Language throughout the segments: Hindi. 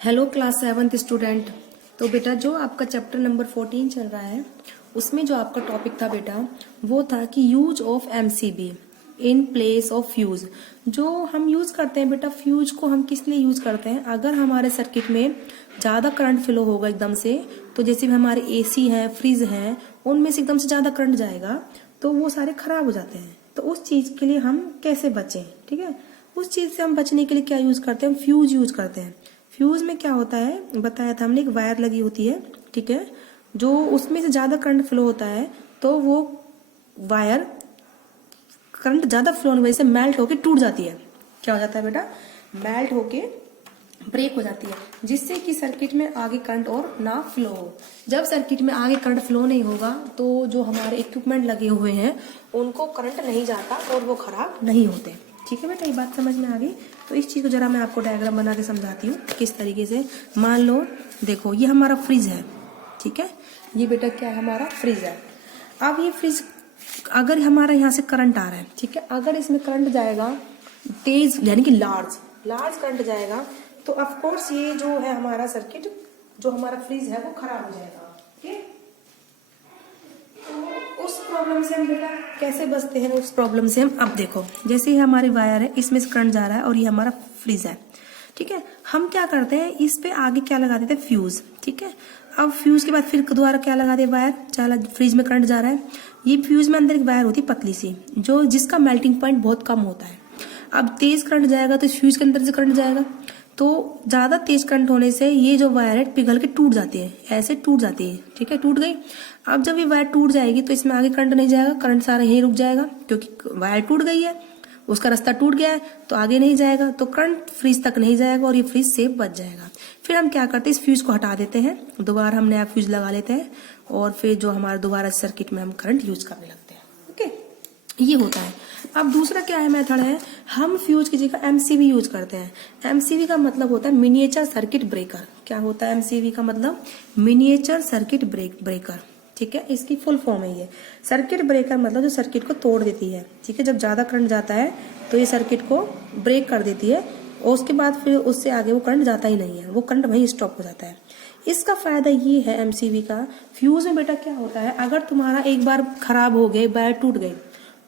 Hello class 7th student. तो बेटा जो आपका चैप्टर नंबर 14 चल रहा है उसमें जो आपका टॉपिक था बेटा वो था कि use of MCB in place of fuse. जो हम यूज करते हैं बेटा फ्यूज को हम किस लिए यूज करते हैं, अगर हमारे सर्किट में ज्यादा करंट फ्लो होगा एकदम से, तो जैसे भी हमारे एसी है फ्रिज है उनमें से एकदम से ज्यादा करंट जाएगा तो वो सारे खराब हो जाते हैं। तो उस चीज के लिए हम कैसे बचें, ठीक है, उस चीज से हम बचने के लिए क्या यूज करते हैं, हम फ्यूज यूज करते हैं। फ्यूज में क्या होता है बताया था हमने, एक वायर लगी होती है, ठीक है, जो उसमें से ज्यादा करंट फ्लो होता है तो वो वायर करंट ज्यादा फ्लो होने की वजह से मेल्ट होके टूट जाती है। क्या हो जाता है बेटा, मेल्ट होके ब्रेक हो जाती है, जिससे कि सर्किट में आगे करंट और ना फ्लो हो। जब सर्किट में आगे करंट फ्लो नहीं होगा तो जो हमारे इक्विपमेंट लगे हुए हैं उनको करंट नहीं जाता और वो खराब नहीं होते। ठीक है बेटा, ये बात समझ में आ गई। तो इस चीज को जरा मैं आपको डायग्राम बना के समझाती हूँ किस तरीके से। मान लो देखो ये हमारा फ्रिज है, ठीक है, ये बेटा क्या है हमारा फ्रिज है। अब ये फ्रिज अगर हमारा यहाँ से करंट आ रहा है, ठीक है, अगर इसमें करंट जाएगा तेज यानी कि लार्ज करंट जाएगा तो ऑफकोर्स ये जो है हमारा सर्किट जो हमारा फ्रिज है वो खराब हो जाएगा। ठीक है, तो उस प्रॉब्लम से हम बेटा कैसे बचते हैं, उस प्रॉब्लम से हम अब देखो जैसे ये हमारी वायर है इसमें से करंट जा रहा है और ये हमारा फ्रिज है, ठीक है, हम क्या करते हैं इस पे आगे क्या लगा देते हैं फ्यूज, ठीक है। अब फ्यूज के बाद फिर दोबारा क्या लगा दे वायर, चला फ्रिज में करंट जा रहा है, ये फ्यूज में अंदर एक वायर होती है पतली सी जो जिसका मेल्टिंग पॉइंट बहुत कम होता है। अब तेज करंट जाएगा तो फ्यूज के अंदर से करंट जाएगा, तो ज्यादा तेज करंट होने से ये जो वायर है पिघल के टूट जाती है, ऐसे टूट जाती है, ठीक है, टूट गई। अब जब ये वायर टूट जाएगी तो इसमें आगे करंट नहीं जाएगा, करंट सारा यहीं रुक जाएगा क्योंकि वायर टूट गई है, उसका रास्ता टूट गया है तो आगे नहीं जाएगा, तो करंट फ्रिज तक नहीं जाएगा और ये फ्रिज सेफ बच जाएगा। फिर हम क्या करते हैं इस फ्यूज को हटा देते हैं, दोबारा हम नया फ्यूज लगा लेते हैं और फिर जो हमारा दोबारा सर्किट में हम करंट यूज करने लगते हैं। ओके, ये होता है। अब दूसरा क्या है मेथड है, हम फ्यूज की जगह एमसीबी यूज करते हैं। एमसीबी का मतलब होता है मिनिएचर सर्किट ब्रेकर। क्या होता है एमसीबी का मतलब, मिनिएचर सर्किट ब्रेकर, ठीक है, इसकी फुल फॉर्म है ये। सर्किट ब्रेकर मतलब जो सर्किट को तोड़ देती है, ठीक है, जब ज्यादा करंट जाता है तो ये सर्किट को ब्रेक कर देती है और उसके बाद फिर उससे आगे वो करंट जाता ही नहीं है, वो करंट वहीं स्टॉप हो जाता है। इसका फायदा ये है एमसीबी का, फ्यूज में बेटा क्या होता है, अगर तुम्हारा एक बार खराब हो गए, वायर टूट गई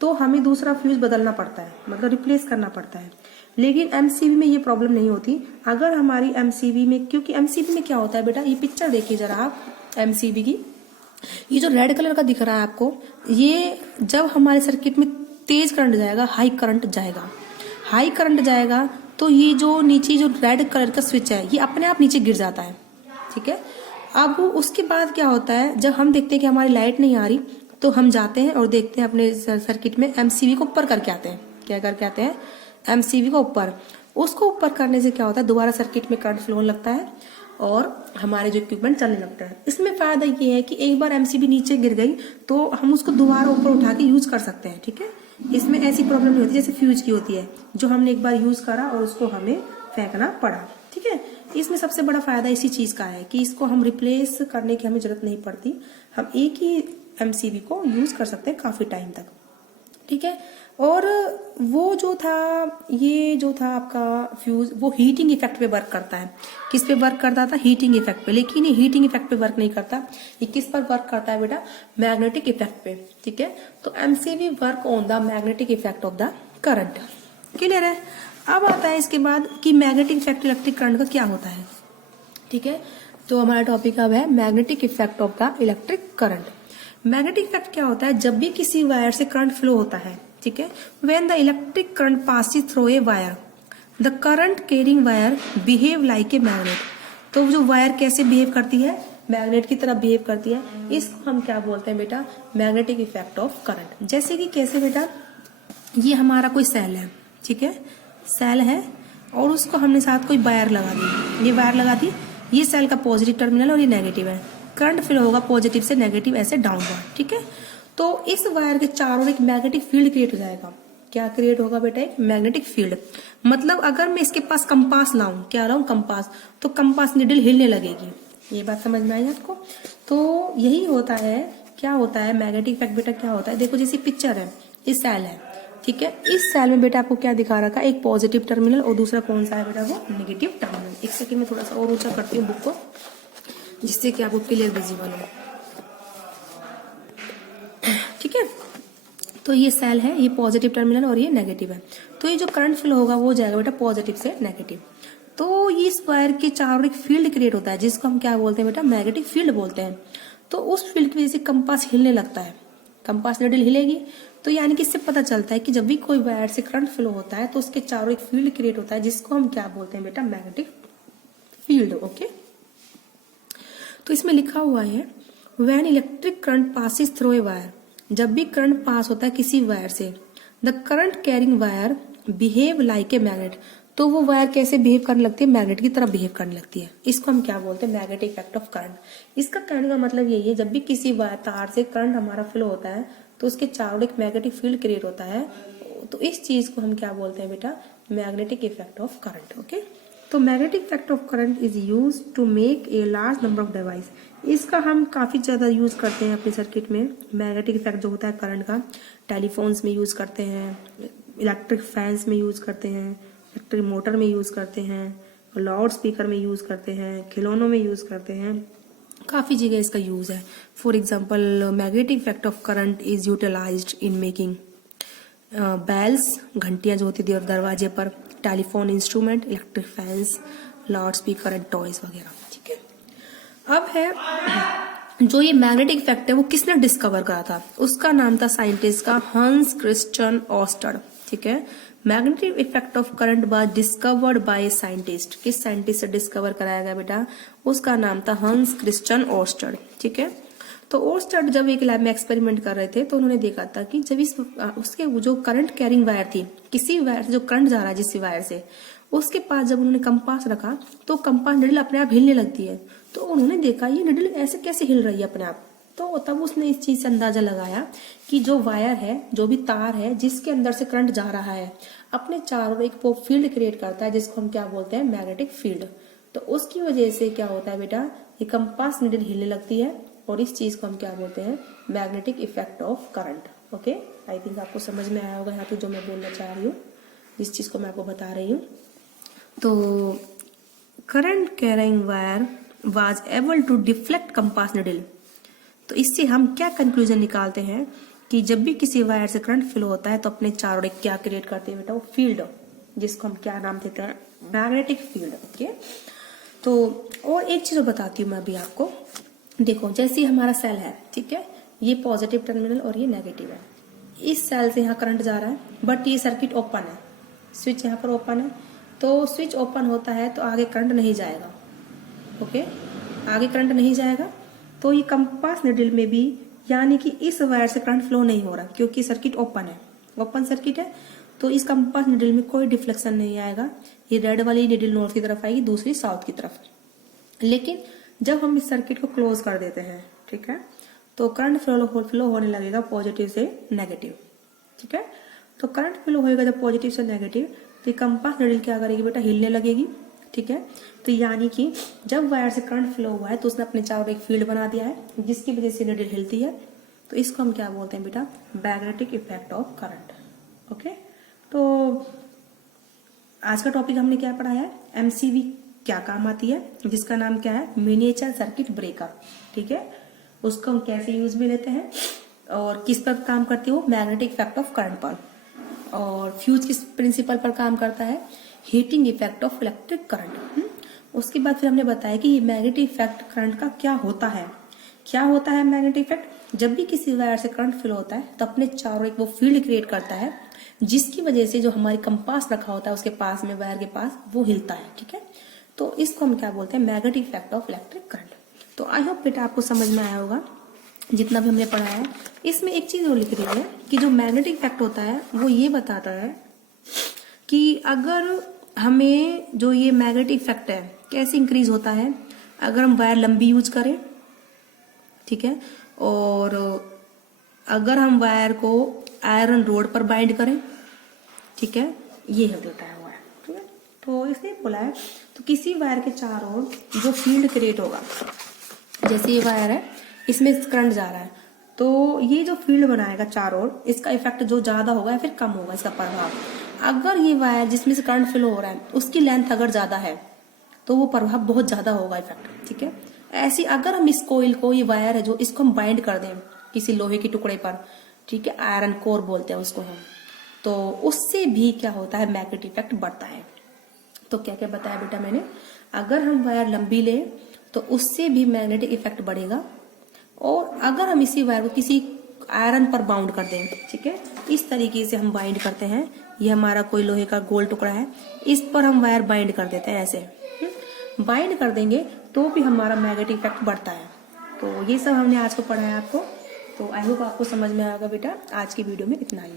तो हमें दूसरा फ्यूज बदलना पड़ता है, मतलब रिप्लेस करना पड़ता है। लेकिन एमसीबी में ये प्रॉब्लम नहीं होती। अगर हमारी एमसीबी में, क्योंकि एमसीबी में क्या होता है बेटा, ये पिक्चर देखिए जरा आप एमसीबी की, ये जो रेड कलर का दिख रहा है आपको, ये जब हमारे सर्किट में तेज करंट जाएगा, हाई करंट जाएगा तो ये जो नीचे जो रेड कलर का स्विच है ये अपने आप नीचे गिर जाता है, ठीक है। अब उसके बाद क्या होता है, जब हम देखते हैं कि हमारी लाइट नहीं आ रही तो हम जाते हैं और देखते हैं अपने सर्किट में एमसीबी को ऊपर करके आते हैं। क्या करके आते हैं, एमसीबी को ऊपर, उसको ऊपर करने से क्या होता है दोबारा सर्किट में करंट फ्लो होने लगता है और हमारे जो इक्विपमेंट चलने लगता है। इसमें फायदा ये है कि एक बार एमसीबी नीचे गिर गई तो हम उसको दोबारा ऊपर उठा के यूज कर सकते हैं, ठीक है। इसमें ऐसी प्रॉब्लम नहीं होती जैसे फ्यूज की होती है, जो हमने एक बार यूज करा और उसको हमें फेंकना पड़ा, ठीक है। इसमें सबसे बड़ा फायदा इसी चीज का है कि इसको हम रिप्लेस करने की हमें जरूरत नहीं पड़ती, हम एक ही एमसीबी को यूज कर सकते हैं काफी टाइम तक, ठीक है। और वो जो था, ये जो था आपका फ्यूज, वो हीटिंग इफेक्ट पे वर्क करता है। किस पे वर्क करता था, हीटिंग इफेक्ट पे, लेकिन ये हीटिंग इफेक्ट पे वर्क नहीं करता। ये किस पर वर्क करता है बेटा, मैग्नेटिक इफेक्ट पे, ठीक है। तो MCB work on the magnetic effect of the current. Clear है। अब आता है इसके बाद कि मैग्नेटिक इफेक्ट इलेक्ट्रिक करंट का क्या होता है, ठीक है। तो हमारा टॉपिक अब है magnetic effect of the electric current. Magnetic effect क्या होता है, जब भी किसी वायर से करंट फ्लो होता है, ठीक है, when the electric current passes through a wire the current carrying wire behave like a magnet. तो जो वायर कैसे बिहेव करती है, मैग्नेट की तरह बिहेव करती है। इसको हम क्या बोलते हैं बेटा, मैग्नेटिक इफेक्ट ऑफ करंट। जैसे कि कैसे बेटा, ये हमारा कोई सेल है, ठीक है, सेल है और उसको हमने साथ कोई वायर लगा दी, ये वायर लगा दी, ये सेल का पॉजिटिव टर्मिनल और ये नेगेटिव है, करंट फ्लो होगा पॉजिटिव से नेगेटिव ऐसे डाउनवर्ड, ठीक है। तो इस वायर के चारों एक मैग्नेटिक फील्ड क्रिएट हो जाएगा। क्या क्रिएट होगा बेटा, एक मैग्नेटिक फील्ड। मतलब अगर मैं इसके पास कंपास लाऊं, क्या लाऊं, कंपास, तो कंपास नीडल हिलने लगेगी। ये बात समझ में आई आपको। तो यही होता है, क्या होता है मैग्नेटिक इफेक्ट बेटा, क्या होता है, देखो जैसे पिक्चर है, ये सेल है, ठीक है। इस सेल में बेटा आपको क्या दिखा रखा है, एक पॉजिटिव टर्मिनल और दूसरा कौन सा है बेटा, वो नेगेटिव टर्मिनल। एक सेकंड में थोड़ा सा और ऊंचा करती हूँ बुक को, जिससे कि आपको क्लियर विजिबल हो। ठीक है, तो ये सेल है, ये पॉजिटिव टर्मिनल और ये नेगेटिव है। तो ये जो करंट फ्लो होगा वो जाएगा बेटा पॉजिटिव से नेगेटिव। तो इस वायर के चारों एक फील्ड क्रिएट होता है जिसको हम क्या बोलते हैं बेटा, मैग्नेटिक फील्ड बोलते हैं। तो उस फील्ड की वजह से कंपास हिलने लगता है, कंपास निडल हिलेगी। तो यानी कि इससे पता चलता है कि जब भी कोई वायर से करंट फ्लो होता है तो उसके चारों एक फील्ड क्रिएट होता है जिसको हम क्या बोलते हैं बेटा, मैग्नेटिक फील्ड। ओके, तो इसमें लिखा हुआ है when electric current passes through a wire, जब भी करंट पास होता है किसी वायर से, the current carrying wire behave like a magnet, तो वो वायर कैसे बिहेव करने लगती है, मैग्नेट की तरह बिहेव करने लगती है। इसको हम क्या बोलते हैं, मैग्नेटिक इफेक्ट ऑफ करंट। इसका कहने का मतलब यही है, जब भी किसी वायर तार से करंट हमारा फ्लो होता है तो उसके चारों एक मैग्नेटिक फील्ड क्रिएट होता है। तो इस चीज को हम क्या बोलते हैं बेटा, magnetic effect of current. Okay, तो magnetic effect of current is use to make a large number of device. इसका हम काफी ज्यादा यूज करते हैं अपने सर्किट में। मैग्नेटिक इफेक्ट जो होता है करंट का, टेलीफोन्स में यूज करते हैं, इलेक्ट्रिक फैंस में यूज करते हैं, इलेक्ट्रिक मोटर में यूज करते हैं, लाउड स्पीकर में यूज करते हैं, खिलौनों में यूज करते हैं, काफी जगह इसका यूज है। For example magnetic effect of current is utilized in making bells, घंटियां जो होती थी और दरवाजे पर, telephone instrument, electric fans, loud speaker and toys वगैरह। ठीक है, अब है जो ये मैग्नेटिक इफेक्ट है वो किसने डिस्कवर करा था, उसका नाम था साइंटिस्ट का हंस क्रिश्चियन ऑस्टर्ड। ठीक है, magnetic effect of current was discovered by scientist. किस साइंटिस्ट से डिस्कवर कराया गया बेटा, उसका नाम था हंस क्रिश्चियन ऑस्टर्ड। ठीक है, तो ओस्टर्ड जब एक लैब में एक्सपेरिमेंट कर रहे थे तो उन्होंने देखा था कि जब उसके जो करंट कैरिंग वायर थी, किसी वायर से जो करंट जा रहा है जिस वायर से, उसके पास जब उन्होंने कंपास रखा तो कंपास निडल अपने आप हिलने लगती है। तो उन्होंने देखा ये निडल ऐसे कैसे हिल रही है अपने आप। तो तब उसने इस चीज से अंदाजा लगाया कि जो वायर है, जो भी तार है जिसके अंदर से करंट जा रहा है, अपने चारों एक फील्ड क्रिएट करता है जिसको हम क्या बोलते हैं, मैग्नेटिक फील्ड। तो उसकी वजह से क्या होता है बेटा, ये कंपास निडल हिलने लगती है और इस चीज को हम क्या बोलते हैं, magnetic effect of current. Okay, I think आपको समझ में आया होगा यहाँ पे जो मैं बोलना चाह रही हूँ, जिस चीज को मैं आपको बता रही हूँ। तो current carrying wire was able to deflect compass needle. तो इससे हम क्या कंक्लूजन निकालते हैं कि जब भी किसी वायर से करंट फ्लो होता है तो अपने चारों एक क्या क्रिएट करते हैं बेटा, वो फील्ड, जिसको हम क्या नाम देते हैं, मैग्नेटिक फील्ड। ओके, तो और एक चीज बताती हूँ मैं अभी आपको। देखो जैसे हमारा सेल है, ठीक है, ये पॉजिटिव टर्मिनल और ये नेगेटिव है। इस सेल से यहाँ करंट जा रहा है बट ये सर्किट ओपन है, स्विच यहाँ पर ओपन है। तो स्विच ओपन होता है तो आगे करंट नहीं जाएगा। ओके, आगे करंट नहीं जाएगा। तो ये कंपास निडल में भी यानी कि इस वायर से करंट फ्लो नहीं हो रहा क्योंकि सर्किट ओपन है, ओपन सर्किट है। तो इस कंपास निडल में कोई डिफ्लेक्शन नहीं आएगा। ये रेड वाली निडल नॉर्थ की तरफ आएगी, दूसरी साउथ की तरफ। लेकिन जब हम इस सर्किट को क्लोज कर देते हैं, ठीक है, तो करंट फ्लो होने लगेगा पॉजिटिव से नेगेटिव। ठीक है, तो करंट फ्लो होएगा जब पॉजिटिव से नेगेटिव, तो ये कंपास निडल क्या करेगी बेटा, हिलने लगेगी। ठीक है, तो यानी कि जब वायर से करंट फ्लो हुआ है तो उसने अपने चारों एक फील्ड बना दिया है जिसकी वजह से निडल हिलती है। तो इसको हम क्या बोलते हैं बेटा, magnetic effect of current. Okay, तो आज का टॉपिक हमने क्या पढ़ा है, एमसीबी क्या काम आती है, जिसका नाम क्या है, मिनिएचर सर्किट ब्रेकर। ठीक है, उसको हम कैसे यूज में लेते हैं और किस पर काम करती है वो, मैग्नेटिक इफेक्ट ऑफ करंट पर। और फ्यूज किस प्रिंसिपल पर काम करता है, heating effect of electric current. उसके बाद फिर हमने बताया कि मैग्नेटिक इफेक्ट करंट का क्या होता है। क्या होता है मैग्नेटिक इफेक्ट, जब भी किसी वायर से करंट फ्लो होता है तो अपने चारों एक वो फील्ड क्रिएट करता है जिसकी वजह से जो हमारी कंपास रखा होता है उसके पास में, वायर के पास, वो हिलता है। ठीक है, तो इसको हम क्या बोलते हैं, magnetic effect of electric current. तो आई होप बेटा आपको समझ में आया होगा जितना भी हमने पढ़ा है। इसमें एक चीज और लिख रही है कि जो मैग्नेटिक इफेक्ट होता है वो ये बताता है कि अगर हमें जो ये मैग्नेटिक इफेक्ट है कैसे इंक्रीज होता है, अगर हम वायर लंबी यूज करें, ठीक है, और अगर हम वायर को आयरन रोड पर बाइंड करें, ठीक है, ये है देता है वायर। ठीक है, तो इसलिए बोला है तो किसी वायर के चारों ओर जो फील्ड क्रिएट होगा, जैसे ये वायर है इसमें करंट जा रहा है तो ये जो फील्ड बनाएगा चारों ओर, इसका इफेक्ट जो ज्यादा होगा या फिर कम होगा इसका प्रभाव। अगर ये वायर जिसमें से करंट फ्लो हो रहा है उसकी लेंथ अगर ज्यादा है तो वो प्रभाव बहुत ज्यादा होगा इफेक्ट, ठीक है। ऐसी अगर हम इस कोइल को, ये वायर है जो, इसको हम बाइंड कर दें किसी लोहे के टुकड़े पर, ठीक है, आयरन कोर बोलते हैं उसको हम, तो उससे भी क्या होता है, मैग्नेटिक इफेक्ट बढ़ता है। तो क्या क्या बताया बेटा मैंने, अगर हम वायर लंबी लें तो उससे भी मैग्नेटिक इफेक्ट बढ़ेगा, और अगर हम इसी वायर को किसी आयरन पर बाउंड कर दें, ठीक है, इस तरीके से हम बाइंड करते हैं, ये हमारा कोई लोहे का गोल टुकड़ा है, इस पर हम वायर बाइंड कर देते हैं, ऐसे बाइंड कर देंगे तो भी हमारा मैग्नेटिक इफेक्ट बढ़ता है। तो ये सब हमने आज को पढ़ा है आपको, तो आई होप आपको समझ में आएगा बेटा। आज की वीडियो में इतना ही।